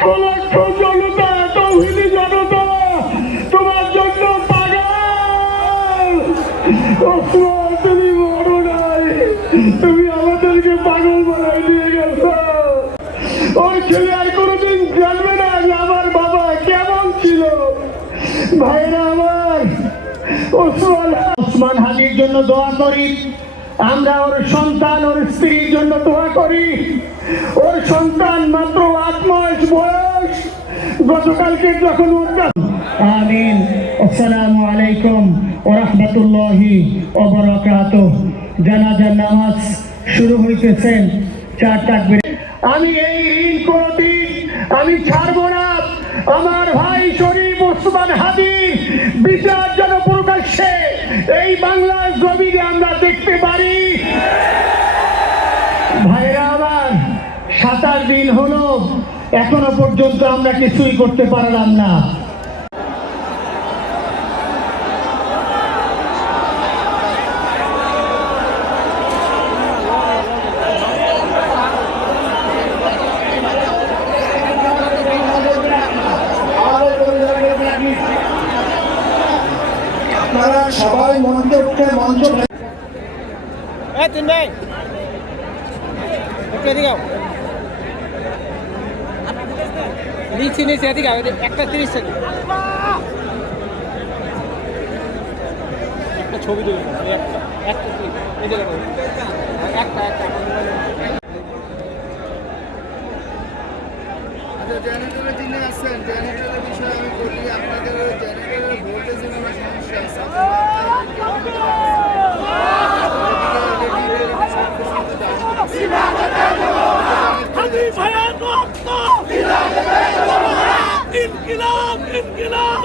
লক্ষ লক্ষ জনতা, তৌহিদি জনতা তোমার জন্য পাগল। ওসমান, তুমি মরো নাই, তুমি আমাদেরকে পাগল বানাই দিয়ে গেছো। ওর ছেলে আর কোনোদিন জানবে না যে আমার বাবা কেমন ছিল। ভাইরা আমার, ওসমান হাদির জন্য দোয়া করি। আমরা ওর সন্তান, ওর স্ত্রীর জন্য দোয়া করি। ওর সন্তান মাত্র 8 মাস বয়স, গতকালকে যখন আমিন। আসসালামু আলাইকুম ওয়া রাহমাতুল্লাহি ওয়া বারাকাতুহু। জানাজার নামাজ শুরু হইতেছেন, 4 তাকবীর। আমি এই ঋণ কোনদিন আমি ছাড়বো না। আমার ভাই শরীফ ওসমান হাদির বিচার যেন প্রকাশ্যে এই বাংলার জমিনে আমরা দেখতে পারি। ভাইরা আমার, 27 দিন হলো, এখনো পর্যন্ত আমরা কিছুই করতে পারলাম না। আপনারা সবাই মঞ্চে উঠে মঞ্চ নিচে এদিকে একটা 30 সেকেন্ড একটা ছবি তুলে একটা জেনারেটরের যিনি আছেন, জেনারেটরের বিষয়ে আমি বলি, আপনাদের জেনারেটরের ভোল্টেজে কোনো সমস্যা আছে। ইনকিলাব ইনকিলাব